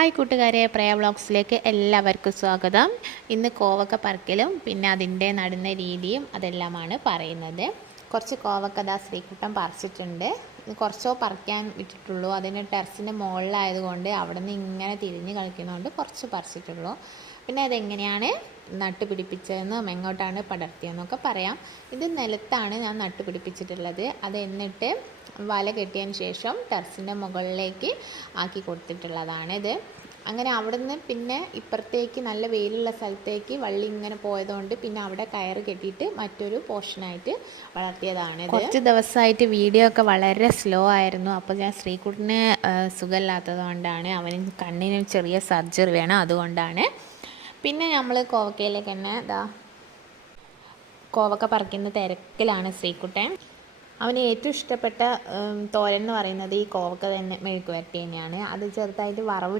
Hi കൂട്ടുകാരെ, പ്രയ വ്ളോഗ്സിലേക്ക് എല്ലാവർക്കും സ്വാഗതം. ഇന്ന് കോവക്ക പറിക്കലും പിന്നെ അതിൻ്റെ നടുന്ന രീതിയും അതെല്ലാമാണ് പറയുന്നത്. കുറച്ച് കോവക്ക ദാ ശ്രീകുട്ടൻ പറിച്ചിട്ടുണ്ട്. കുറച്ചോ പറിക്കാൻ വിട്ടിട്ടുള്ളൂ. അതിന് ടെറസിൻ്റെ മുകളിലായതുകൊണ്ട് അവിടെ നിന്ന് ഇങ്ങനെ തിരിഞ്ഞ് കളിക്കുന്നതുകൊണ്ട് കുറച്ച് പറിച്ചിട്ടുള്ളൂ. പിന്നെ അതെങ്ങനെയാണ് നട്ടുപിടിപ്പിച്ചതെന്നും എങ്ങോട്ടാണ് പടർത്തിയതെന്നൊക്കെ പറയാം. ഇത് നിലത്താണ് ഞാൻ നട്ടുപിടിപ്പിച്ചിട്ടുള്ളത്. അത് എന്നിട്ട് വല കെട്ടിയതിന് ശേഷം ടെറസിൻ്റെ മുകളിലേക്ക് ആക്കി കൊടുത്തിട്ടുള്ളതാണ് ഇത്. അങ്ങനെ അവിടെ നിന്ന് പിന്നെ ഇപ്പുറത്തേക്ക് നല്ല വെയിലുള്ള സ്ഥലത്തേക്ക് വള്ളി ഇങ്ങനെ പോയതുകൊണ്ട് പിന്നെ അവിടെ കയറ് കെട്ടിയിട്ട് മറ്റൊരു പോർഷനായിട്ട് വളർത്തിയതാണ്. കുറച്ച് ദിവസമായിട്ട് വീഡിയോ ഒക്കെ വളരെ സ്ലോ ആയിരുന്നു. അപ്പോൾ ഞാൻ ശ്രീകുട്ടന് സുഖമില്ലാത്തത് കൊണ്ടാണ്, അവന് കണ്ണിന് ചെറിയ സർജറി വേണം, അതുകൊണ്ടാണ്. പിന്നെ നമ്മൾ കോവക്കയിലേക്ക് തന്നെ കോവക്ക പറിക്കുന്ന തിരക്കിലാണ് ശ്രീകുട്ടൻ. അവന് ഏറ്റവും ഇഷ്ടപ്പെട്ട തോരൻ എന്ന് പറയുന്നത് ഈ കോവക്ക തന്നെ മെഴുക്ക് വരട്ടി തന്നെയാണ്. അത് ചെറുതായിട്ട് വറവ്